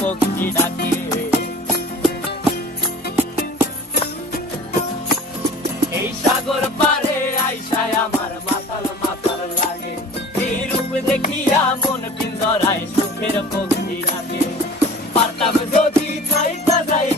পক্ষী ডাকে। এই সাগর পারে আইসায় আমার মাতাল মাতাল লাগে, এই রূপ দেখিয়া মন পিঞ্জরায় সুখের পক্ষী